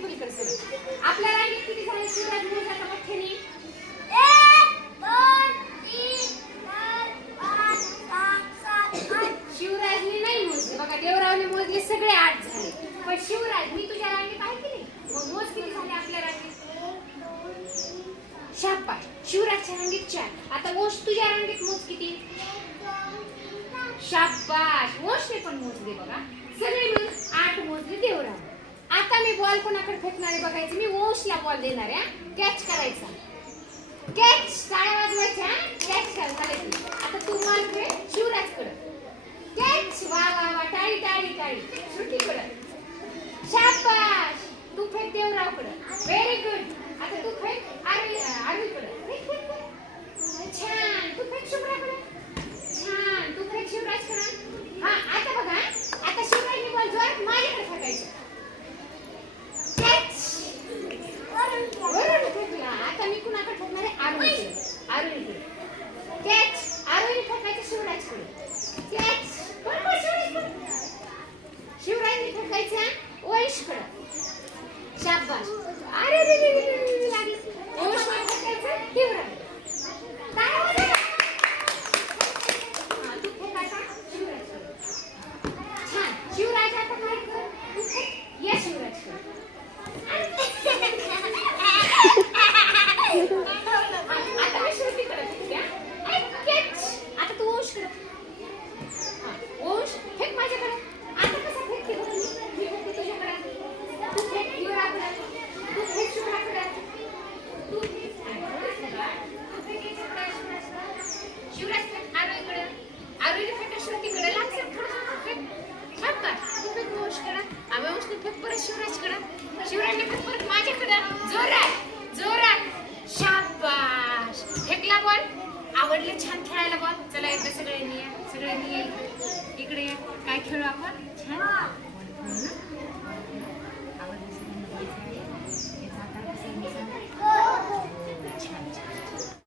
आपल्या रांगेत किती झाले? शिवराज मोजाचा मठ्ठ्यानी शिवराजनी नाही मोजले. बघा देवरावने मोजले सगळे आठ झाले. पण शिवराज मी तुझ्या रांगेत आहे की नाही? मग मोज किती आपल्या रांगेत? शापाय शिवराजच्या रांगेत चार. आता ओश तुझ्या रांगेत मोज किती? शाबाश ओशने पण मोजले बघा. लाकड बॉल बघायचं. मी वोशला बॉल देणार आहे कॅच करायचा. कॅच टाळ्या वाजवायच्या कॅच झाले. आता तू मारतोय खेळ शिवराजकडे. कॅच वा वा वा टाळी टाळी टाळी श्रुतीकडे शाबाश तू फेक देवरावकडे व्हेरी गुड आता तू फेक आरवी आरवीकडे फेक फेक फेक छान तू फेक शुभ्राकडे छान तू फेक शिवराजकडे हा आता बघा आता शिवराजने बॉल जोरात माझ्याकडे फेकायचं कॅच बरोबर फेकला आता मी कुणाकडे फेकणार आहे आरवीकडे आरवीकडे कॅच आरवीने फेकायचं कॅच बरोबर शिवराजकडे शिवराजने फेकायचा वैशकडे शाबाश अरे रे रे रे लागलं तू फेकायचा शिवराजकडे. छान शिवराज आता काय कर तू फेक. या शिवराजकडे आता मी श्रुतीकडे फेकते, हा. ऐक, catch. आता तू वंशकडे. हा, वंश, फेक माझ्याकडे. आता कसा फेकते बघ मी. मी फेकते तुझ्याकडे. तू फेक युवराकडे. तू फेक शुभ्राकडे. तू फेक- तू फेक याच्याकडे, शिवराजकडे. शिवराज फेक आरोहीकडे. आरोहीने फेक श्रुतीकडे. लाग सर, थोडं थोडं फेक. फेक का? तू फेक वंशकडे. आम्ही वंशने फेक परत शिवराजकडे. शिवराजने पण परत माझ्याकडं. जोरात जोरात. शाबाश फेकला बॉल आवडले छान खेळायला बॉल चला एकदा सगळ्यांनी या सगळ्यांनी या. इकडे या. काय खेळू आपण?